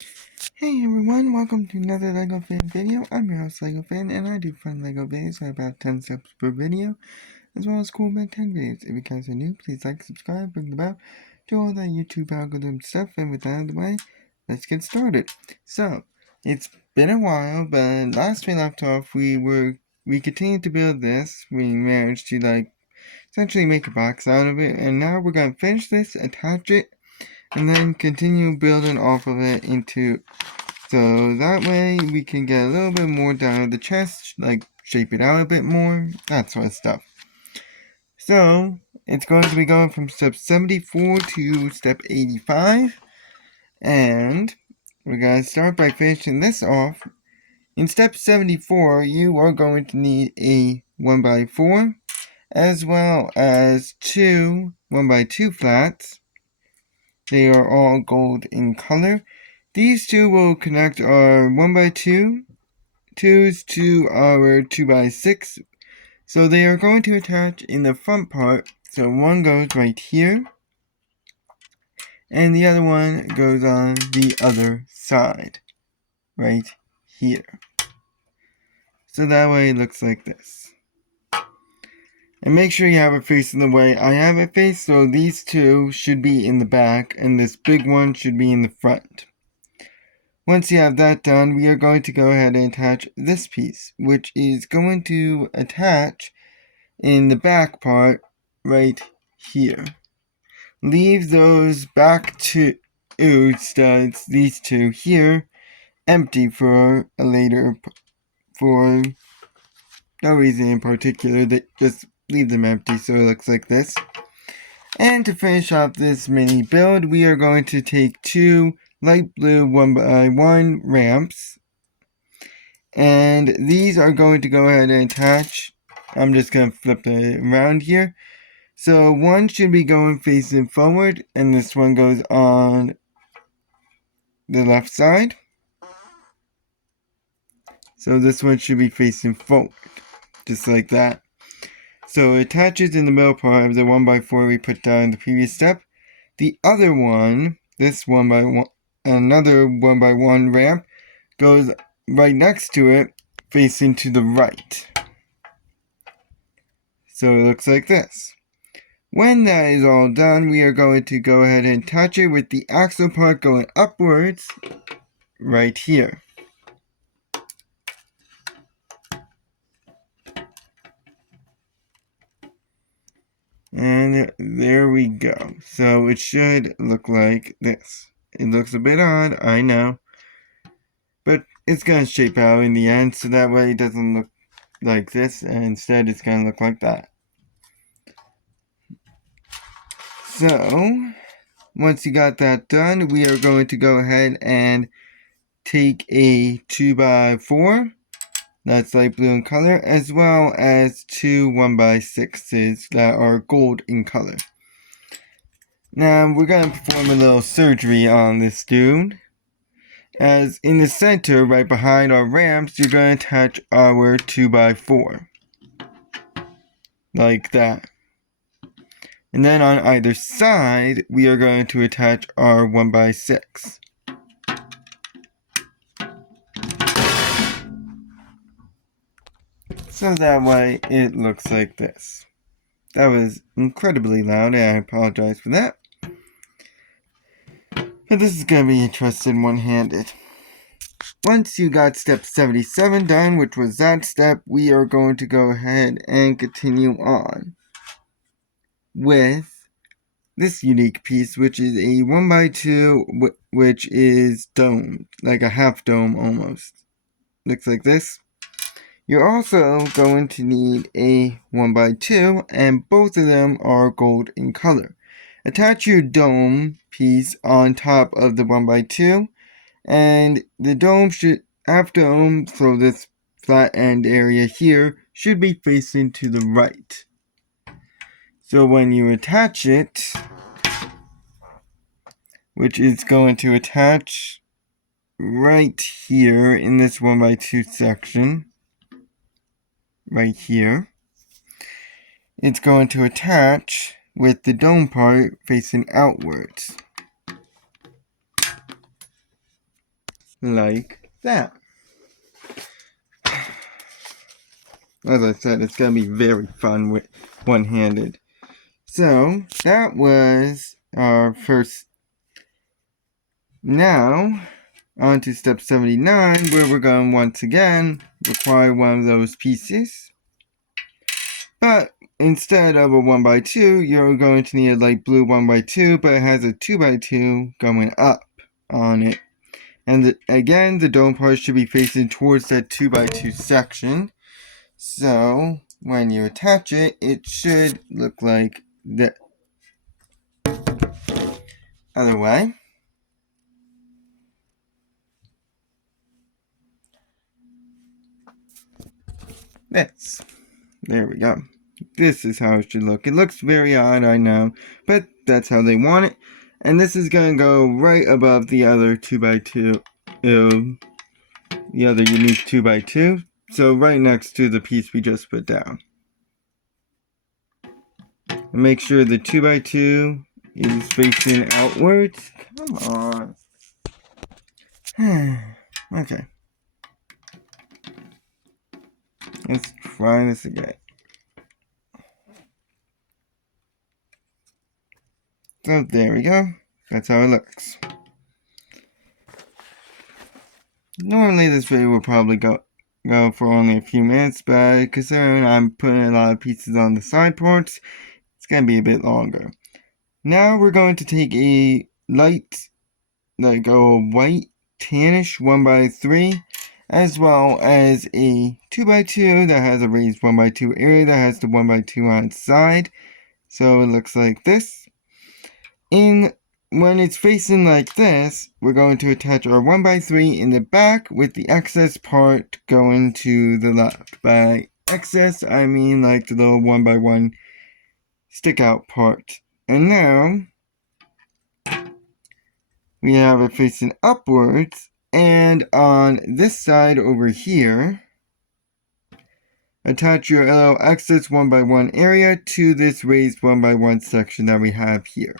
Hey everyone, welcome to another LEGO Fan video. I'm your host LEGO Fan, and I do fun LEGO videos at about 10 steps per video, as well as cool Ben 10 videos. If you guys are new, please like, subscribe, ring the bell, do all that YouTube algorithm stuff, and with that out of the way, let's get started. So, it's been a while, but last we left off, we continued to build this. We managed to essentially make a box out of it, and now we're gonna finish this, attach it, and then continue building off of it so that way we can get a little bit more down to the chest, like shape it out a bit more, that sort of stuff. So it's going to be going from step 74 to step 85, and we're going to start by finishing this off. In step 74, you are going to need a 1x4, as well as two 1x2 flats. They are all gold in color. These two will connect our 1x2 twos to our 2x6. So they are going to attach in the front part. So one goes right here, and the other one goes on the other side, right here. So that way it looks like this. And make sure you have it facing the way I have it faced, so these two should be in the back, and this big one should be in the front. Once you have that done, we are going to go ahead and attach this piece, which is going to attach in the back part right here. Leave those back two studs, these two here, empty for for no reason in particular. Just leave them empty so it looks like this. And to finish off this mini build, we are going to take two light blue 1x1 ramps, and these are going to go ahead and attach. I'm just going to flip it around here. So one should be going facing forward, and this one goes on the left side. So this one should be facing forward, just like that. So it attaches in the middle part of the 1x4 we put down in the previous step. The other one, this 1x1, another 1x1 ramp, goes right next to it, facing to the right. So it looks like this. When that is all done, we are going to go ahead and attach it with the axle part going upwards right here. And there we go. So it should look like this. It looks a bit odd, I know. But it's going to shape out in the end, so that way it doesn't look like this, and instead it's going to look like that. So, once you got that done, we are going to go ahead and take a 2x4, that's light blue in color, as well as two 1x6s that are gold in color. Now, we're going to perform a little surgery on this dude. As in the center, right behind our ramps, you're going to attach our 2x4. Like that. And then on either side, we are going to attach our 1x6. So that way, it looks like this. That was incredibly loud, and I apologize for that. But this is going to be interesting one-handed. Once you got step 77 done, which was that step, we are going to go ahead and continue on with this unique piece, which is a 1x2, which is domed, like a half dome almost. Looks like this. You're also going to need a 1x2, and both of them are gold in color. Attach your dome piece on top of the 1x2, and the dome should, half dome, so this flat end area here, should be facing to the right. So when you attach it, which is going to attach right here in this 1x2 section, right here, it's going to attach with the dome part facing outwards. like that. As I said, it's going to be very fun with one-handed. So, that was our first. Now, on to step 79, where we're going to once again require one of those pieces. But instead of a 1x2, you're going to need a light blue 1x2, but it has a 2x2 going up on it. And again, the dome part should be facing towards that 2x2 section. So, when you attach it, it should look like the other way. This. There we go. This is how it should look. It looks very odd, I know, but that's how they want it. And this is going to go right above the other 2x2, the other unique 2x2. So right next to the piece we just put down. And make sure the 2x2 is facing outwards. Come on. Okay. Let's try this again. So there we go. That's how it looks. Normally this video will probably go for only a few minutes, but considering I'm putting a lot of pieces on the side ports, it's going to be a bit longer. Now we're going to take a light, like a white tannish 1x3, as well as a 2x2 that has a raised 1x2 area that has the 1x2 on its side. So it looks like this. When it's facing like this, we're going to attach our 1x3 in the back with the excess part going to the left. By excess, I mean like the little 1x1 stick out part. And now, we have it facing upwards, and on this side over here, attach your little excess 1x1 area to this raised 1x1 section that we have here.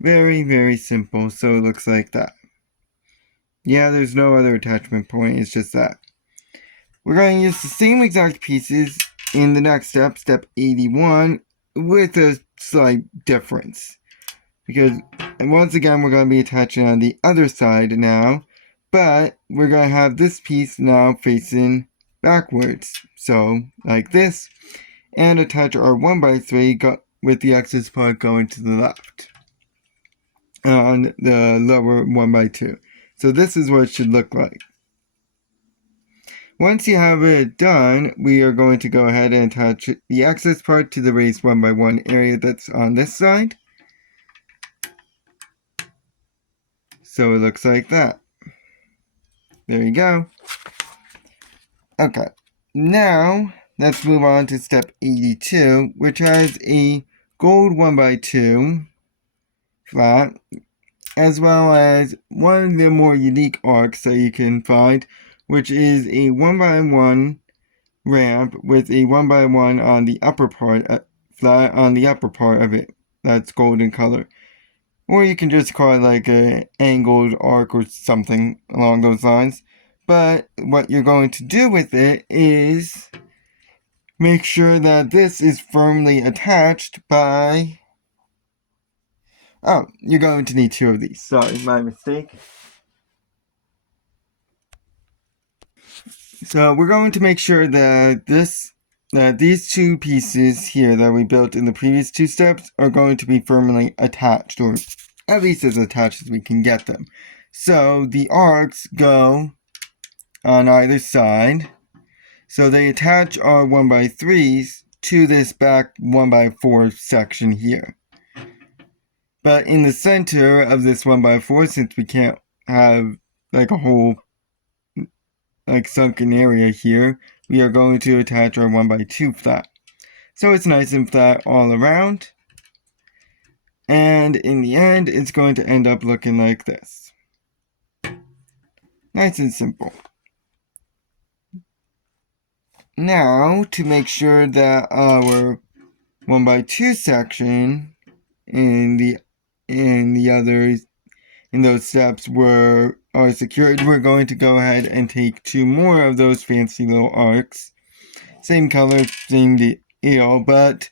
Very, very simple, so it looks like that. Yeah, there's no other attachment point, it's just that. We're going to use the same exact pieces in the next step, step 81, with a slight difference. Because, once again, we're going to be attaching on the other side now, but we're going to have this piece now facing backwards. So, like this, and attach our 1x3 with the excess part going to the left on the lower 1x2. So this is what it should look like. Once you have it done, we are going to go ahead and attach the excess part to the raised 1x1 area that's on this side. So it looks like that. There you go. Okay, now let's move on to step 82, which has a gold 1x2 flat, as well as one of the more unique arcs that you can find, which is a 1x1 ramp with a 1x1 on the upper part, flat on the upper part of it, that's golden color. Or you can just call it like an angled arc or something along those lines. But what you're going to do with it is make sure that this is firmly attached by... Oh, you're going to need two of these. Sorry, my mistake. So we're going to make sure that these two pieces here that we built in the previous two steps are going to be firmly attached, or at least as attached as we can get them. So the arcs go on either side. So they attach our 1x3s to this back 1x4 section here. But in the center of this 1x4, since we can't have like a whole like sunken area here, we are going to attach our 1x2 flat. So it's nice and flat all around. And in the end, it's going to end up looking like this. Nice and simple. Now, to make sure that our 1x2 section in the and the others in those steps are secured, we're going to go ahead and take 2 more of those fancy little arcs. Same color, same deal, but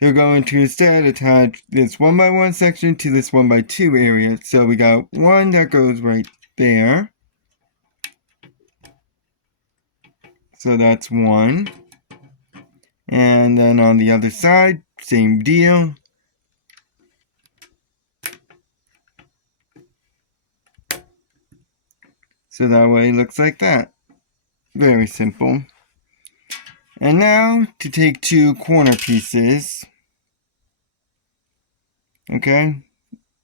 we're going to instead attach this 1x1 section to this 1x2 area. So we got one that goes right there. So that's one. And then on the other side, same deal. So that way it looks like that. Very simple. And now to take 2 corner pieces. Okay,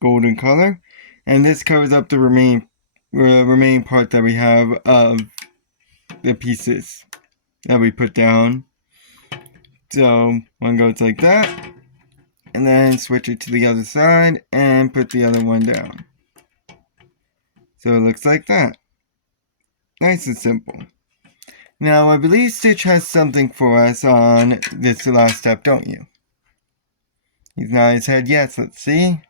golden color. And this covers up the remaining part that we have of the pieces that we put down. So one goes like that. And then switch it to the other side and put the other one down. So it looks like that. Nice and simple. Now I believe Stitch has something for us on this last step, don't you? He's nodding his head yes. Let's see.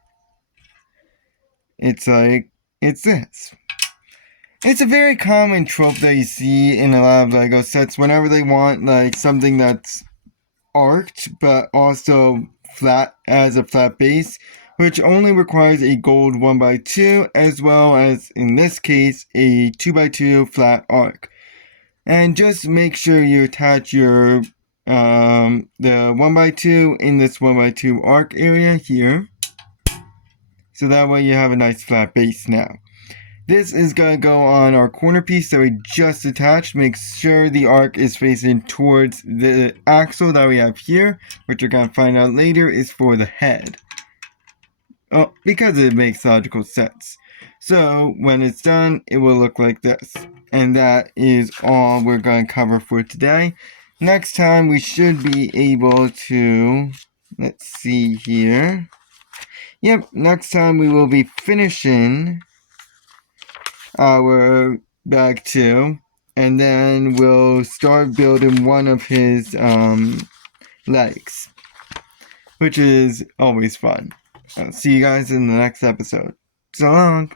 It's this. It's a very common trope that you see in a lot of LEGO sets whenever they want like something that's arced but also flat as a flat base, which only requires a gold 1x2 as well as in this case a 2x2 flat arc. And just make sure you attach your the 1x2 in this 1x2 arc area here. So that way you have a nice flat base now. This is going to go on our corner piece that we just attached. Make sure the arc is facing towards the axle that we have here, which you're going to find out later is for the head. Oh, because it makes logical sense. So when it's done, it will look like this. And that is all we're going to cover for today. Next time we should be able to, let's see here. Yep, next time we will be finishing our bag 2, and then we'll start building one of his legs, which is always fun. I'll see you guys in the next episode. So long.